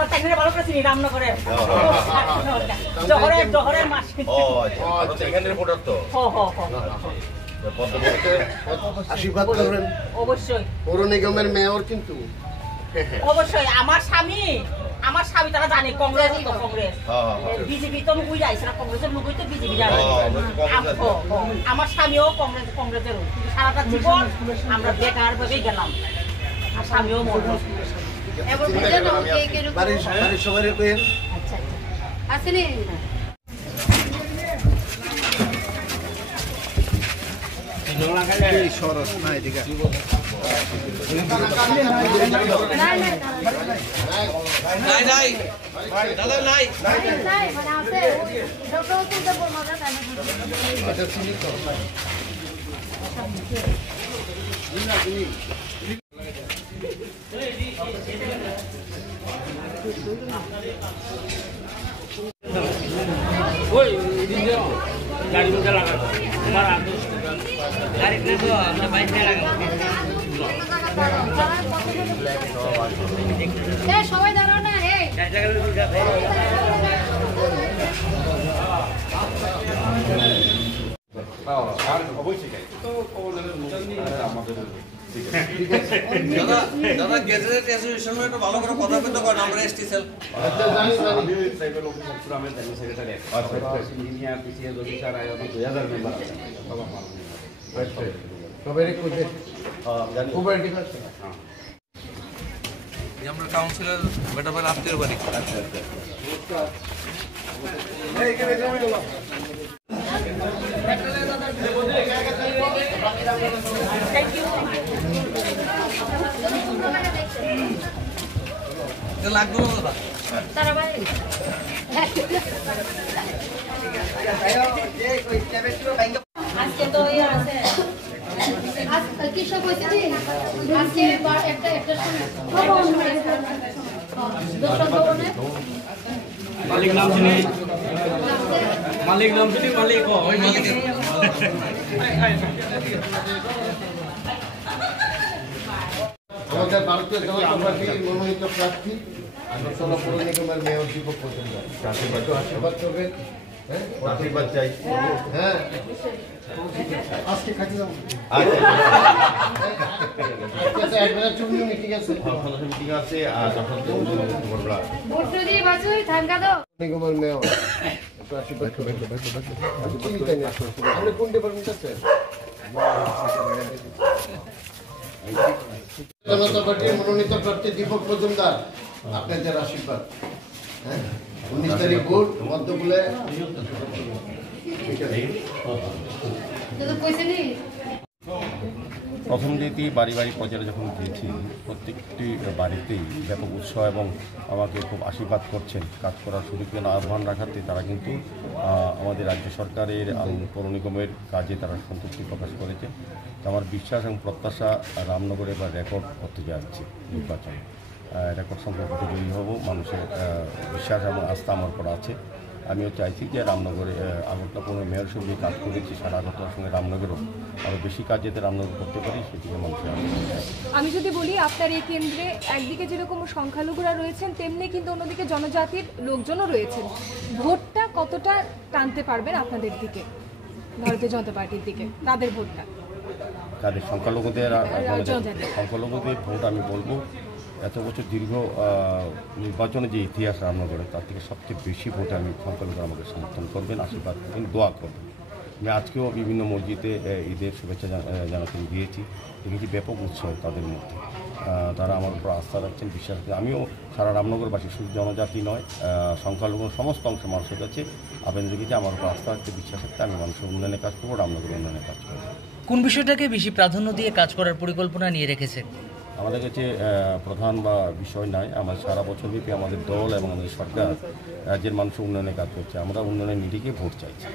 আমরা তাইখানে ভালো করে চিনি রামনগরের জহরের মাস। এখানে রিপোর্টার তো আশীর্বাদ করবেন অবশ্যই। পৌর নিগমের মেয়র কিন্তু অবশ্যই আমার স্বামী তারা জানে কংগ্রেস তো কংগ্রেস বিজেপি তো উইরা আইছে না, কংগ্রেসের লোকই তো বিজেপি জানে। আমার স্বামীও কংগ্রেসের সারাটা জীবন আমরা বেকার ভাবেই গেলাম, আর স্বামীও মরল। বাড়ির সবাই কইেন আচ্ছা আসেনি সরস না এদিকে गाड़ी में लगा हमारा गाड़ी में तो अपना बाइक में लगा এ সবাই দাঁড়াও না হে দাদা গেজেট অ্যাসোসিয়েশন একটু ভালো করে কথা বলতে করেন আমরা এসটি সেল আমি ট্রাইবাল অফিসার পুরামের general secretary engineer PCS officer আই অফিস 2000 মেম্বার আছে সবাই কইতে খুবই ঠিক আছে আমরা কাউন্সিলর বেটা বেলা আত্মীয় বাড়ি লাগবে না দাদা তারা ভাই আজকে তো ইয়ে আছে আজকে কি সব হয়েছে আজকে একটা मालिक नाम सुनी मालिक हो ओई मालिक আমাদের ভারতীয় জনতা পার্টির মনোনীত প্রার্থী আগরতলা পৌর নিগমের মেয়র দীপক মজুমদার আশীর্বাদ করবেন। আশীর্বাদ চাই হ্যাঁ আজকে খাইতে যাবো একবেলা চুমনি মিটিং আছে মিটিং আছে আর ভোরবেলা ভোট দিয়ে বাজুই থাঙ্গা দাও নিগমের মেয়র একটু আশীর্বাদ করবেন। আপনি কোন ডিপার্টমেন্ট আছেন? জনতা পার্টির মনোনীত প্রার্থী দীপক মজুমদার আপনাদের আশীর্বাদ। হ্যাঁ 19 তারিখ ভোট মধ্যগুলো তো কইছে নি প্রথম যেটি বাড়ি বাড়ি পর্যায়ে যখন গিয়েছি প্রত্যেকটি বাড়িতেই ব্যাপক উৎসাহ এবং আমাকে খুব আশীর্বাদ করছেন কাজ করার সুযোগের আহ্বান রাখাতে তারা কিন্তু আমাদের রাজ্য সরকারের পৌর নিগমের কাজে তারা সন্তুষ্টি প্রকাশ করেছে। তো আমার বিশ্বাস এবং প্রত্যাশা রামনগরে এবার রেকর্ড করতে যাচ্ছে নির্বাচন, রেকর্ড সংখ্যক জয়ী হব। মানুষের বিশ্বাস এবং আস্থা আমার উপর আছে। আমিও চাইছি যে রামনগরে আগরতলা পৌর মেয়র সঙ্গে কাজ করেছি, সারা আগরতলার সঙ্গে রামনগরও আরও বেশি কাজ যাতে রামনগর করতে পারি সেদিকে মানুষের। আমি যদি বলি আপনার এই কেন্দ্রে একদিকে যেরকম সংখ্যালঘুরা রয়েছেন তেমনি কিন্তু অন্যদিকে জনজাতির লোকজনও রয়েছেন, ভোটটা কতটা টানতে পারবেন আপনাদের দিকে, ভারতীয় জনতা পার্টির দিকে তাদের ভোটটা? তাদের সংখ্যালঘুদের ভোট আমি বলবো এত বছর দীর্ঘ নির্বাচনে যে ইতিহাস রামনগরে তার থেকে সবচেয়ে বেশি ভোটে আমি সংখ্যালঘুরা আমাকে সমর্থন করবেন, আশীর্বাদ করবেন, দোয়া করবেন। আমি আজকেও বিভিন্ন মসজিদে ঈদের শুভেচ্ছা জানাতে গিয়েছি, দেখেছি ব্যাপক উৎসাহ তাদের মধ্যে। তারা আমার উপর আস্থা রাখছেন, বিশ্বাস রাখছেন। আমিও সারা রামনগরবাসী শুধু জনজাতি নয় সংখ্যালঘু সমস্ত অংশ মানুষের কাছে আবেদন রেখেছি আমার উপর আস্থা রাখতে, বিশ্বাস রাখতে আমি মানুষের উন্নয়নের কাজ করবো, রামনগরের উন্নয়নের কাজ করবো। কোন বিষয়টাকে বেশি প্রাধান্য দিয়ে কাজ করার পরিকল্পনা নিয়ে রেখেছেন? আমাদের কাছে প্রধান বা বিষয় নাই, আমার সারা বছরব্যাপী আমাদের দল এবং আমাদের সরকার রাজ্যের মানুষের উন্নয়নে কাজ করছে। আমরা উন্নয়নের নিরিখে ভোট চাইছি।